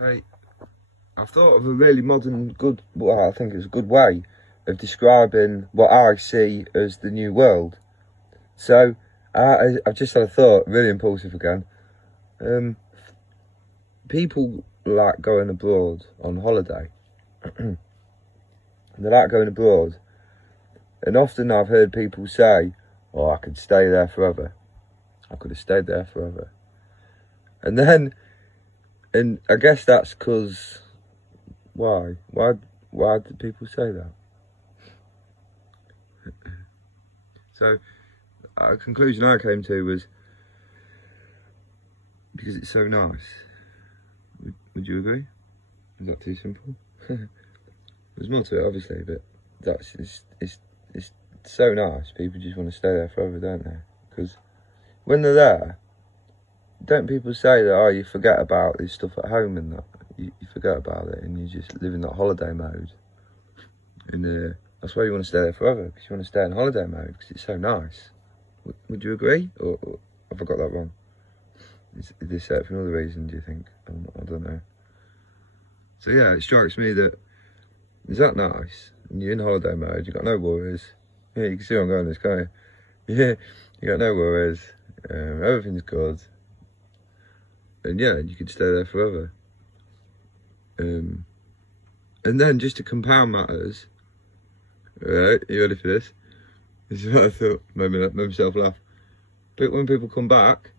Hey, I've thought of a really modern, I think it's a good way of describing what I see as the new world. So, I've just had a thought, really impulsive again. People like going abroad on holiday. They like going abroad. And often I've heard people say, oh, I could stay there forever. I could have stayed there forever. And I guess that's because, why? Why do people say that? So, a conclusion I came to was because it's so nice. Would you agree? Is that too simple? There's more to it, obviously, but it's so nice. People just want to stay there forever, don't they? Because when they're there, don't people say that, oh, you forget about this stuff at home and that? You forget about it and you just live in that holiday mode. And that's why you want to stay there forever, because you want to stay in holiday mode, because it's so nice. Would you agree? Or have I got that wrong? Is this for another reason, do you think? I don't know. So yeah, it strikes me that is that nice? And you're in holiday mode, you've got no worries. Yeah, you can see where I'm going with this, can't you? Yeah, you got no worries. Everything's good. And yeah, you could stay there forever. And then just to compound matters, right, you ready for this? This is what I thought, made myself laugh. But when people come back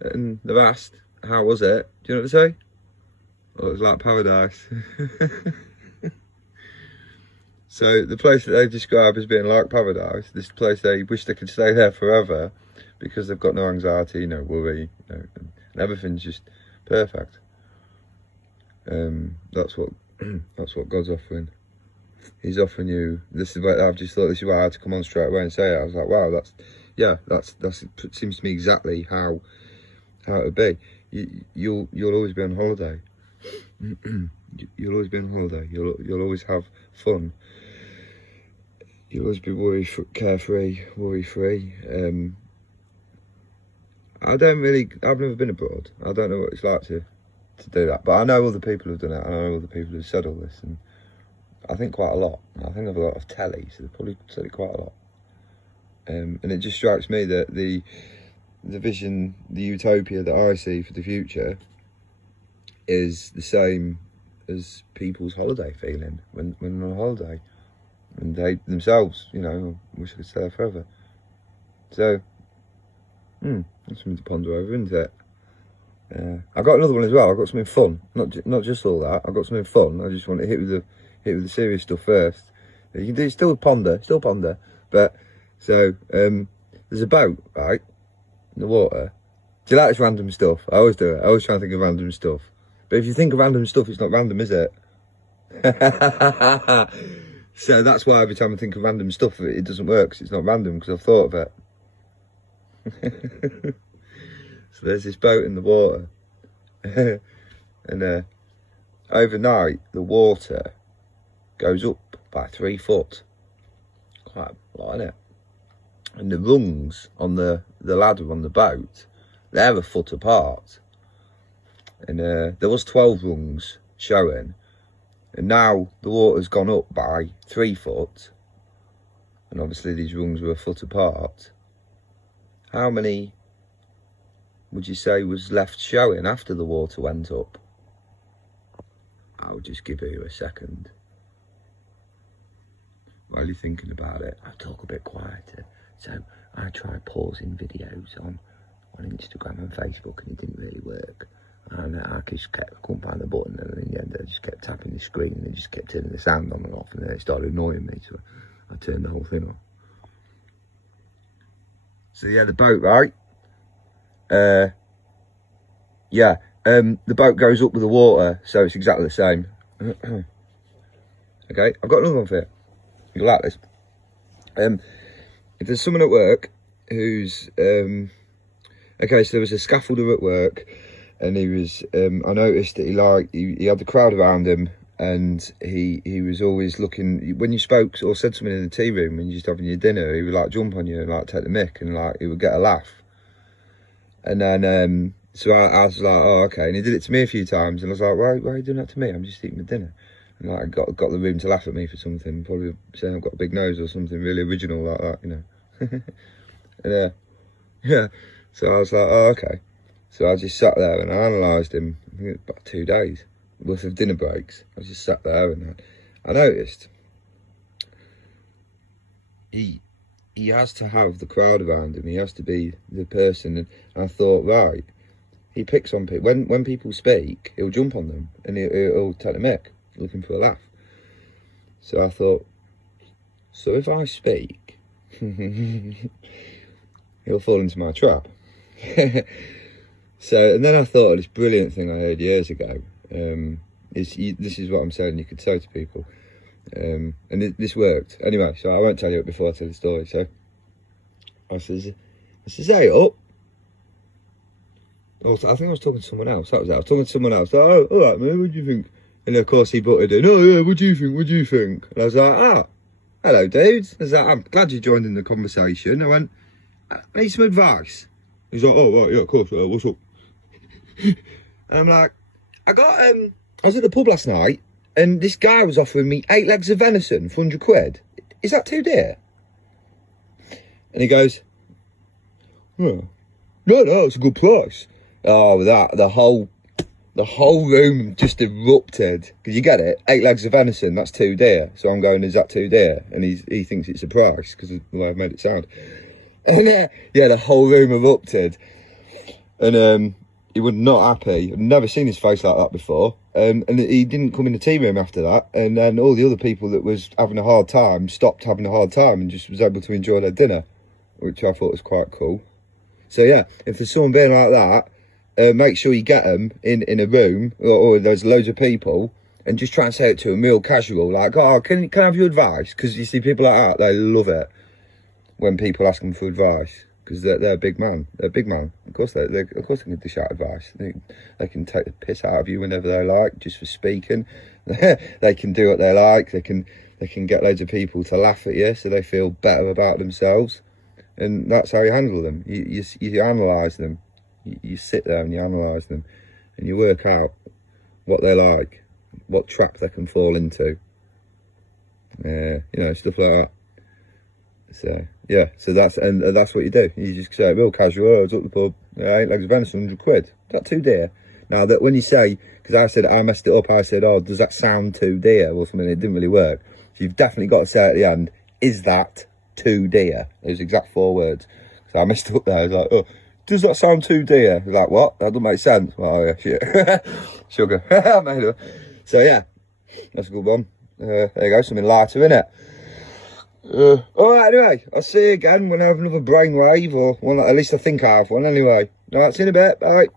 and they've asked, how was it? Do you know what they say? Oh, it was like paradise. So the place that they describe as being like paradise, this place they wish they could stay there forever because they've got no anxiety, no worry, and everything's just perfect. That's what God's offering. He's offering you. This is what I've just thought. This is why I had to come on straight away and say it. I was like, wow, that seems to me exactly how it would be. You'll always be on holiday. You'll always be on holiday. You'll always have fun. You'll always be carefree, worry-free. I've never been abroad. I don't know what it's like to do that. But I know other people who've done it. I know other people who've said all this. And I think quite a lot. I think of a lot of telly, so they've probably said it quite a lot. And it just strikes me that the vision, the utopia that I see for the future is the same as people's holiday feeling when they're on holiday. And they themselves, wish I could stay there forever. So, that's something to ponder over, isn't it? I got another one as well. I got something fun, not just all that. I got something fun. I just want to hit with the serious stuff first. You can do still ponder. But so there's a boat right in the water. Do you like this random stuff? I always do it. I always try and think of random stuff. But if you think of random stuff, it's not random, is it? So that's why every time I think of random stuff, it doesn't work, because it's not random, because I've thought of it. So there's this boat in the water. And overnight, the water goes up by 3 foot. Quite a lot, isn't it? And the rungs on the ladder on the boat, they're a foot apart. And there was 12 rungs showing. And now the water's gone up by 3 foot. And obviously these rungs were a foot apart. How many would you say was left showing after the water went up? I'll just give you a second. While you're thinking about it, I'll talk a bit quieter. So I tried pausing videos on Instagram and Facebook, and it didn't really work. And I couldn't find the button, and in the end I just kept tapping the screen, and it just kept turning the sound on and off, and then it started annoying me, so I turned the whole thing off. So yeah, the boat, right? The boat goes up with the water, so it's exactly the same. Okay, I've got another one for you. You'll like this. If there's someone at work who's okay, so there was a scaffolder at work, and he was I noticed that he had the crowd around him, and he was always looking, when you spoke or said something in the tea room when you're just having your dinner, he would like jump on you and like take the mick, and like he would get a laugh. And then So I was like, oh, okay. And he did it to me a few times, and I was like, why are you doing that to me? I'm just eating my dinner. And like, I got the room to laugh at me for something, probably saying I've got a big nose or something really original like that, you know. And yeah. So I was like, oh, okay. So I just sat there and I analysed him. I think it was about 2 days worth of dinner breaks. I just sat there and I noticed he has to have the crowd around him. He has to be the person. And I thought, right, he picks on people. When people speak, he'll jump on them and he'll take the mick, looking for a laugh. So I thought, so if I speak, he'll fall into my trap. So, and then I thought of this brilliant thing I heard years ago. This is what I'm saying you could say to people. And this worked. Anyway, so I won't tell you it before I tell the story. So I says, hey, up. Oh, I think I was talking to someone else. That was it. I was talking to someone else. Oh, all right, man, what do you think? And of course he butted in. Oh, yeah, what do you think? What do you think? And I was like, hello, dude. I was like, I'm glad you joined in the conversation. I went, I need some advice. He's like, oh, right, yeah, of course. What's up? And I'm like, I was at the pub last night and this guy was offering me 8 legs of venison for 100 quid. Is that too dear? And he goes, oh, no, it's a good price. Oh, the whole room just erupted. Because you get it, 8 legs of venison, that's too dear. So I'm going, is that too dear? And he thinks it's a price because of the way I've made it sound. And yeah, the whole room erupted. And he was not happy. I'd never seen his face like that before. And he didn't come in the tea room after that. And then all the other people that was having a hard time stopped having a hard time and just was able to enjoy their dinner, which I thought was quite cool. So yeah, if there's someone being like that, make sure you get them in a room or there's loads of people and just try and say it to them real casual, like, oh, can I have your advice? Because you see people like that, they love it when people ask them for advice. Because they're a big man. They're a big man. Of course they can dish out advice. They can take the piss out of you whenever they like, just for speaking. They can do what they like. They can get loads of people to laugh at you so they feel better about themselves. And that's how you handle them. You analyse them. You sit there and you analyse them. And you work out what they like, what trap they can fall into. Stuff like that. So yeah, so that's what you do. You just say real casual. Oh, I was up the pub, 8 legs of venison, 100 quid. That too dear. Now that when you say, because I said I messed it up, I said, oh, does that sound too dear or something? It didn't really work. So you've definitely got to say at the end, is that too dear? It was exact 4 words. So I messed up there. I was like, oh, does that sound too dear? I was like, what? That doesn't make sense. Oh yeah, shit. Sugar. Made it. So yeah, that's a good one. There you go, something lighter, innit? Alright, anyway, I'll see you again when I have another brainwave, or one, at least I think I have one anyway. No, that's in a bit, bye.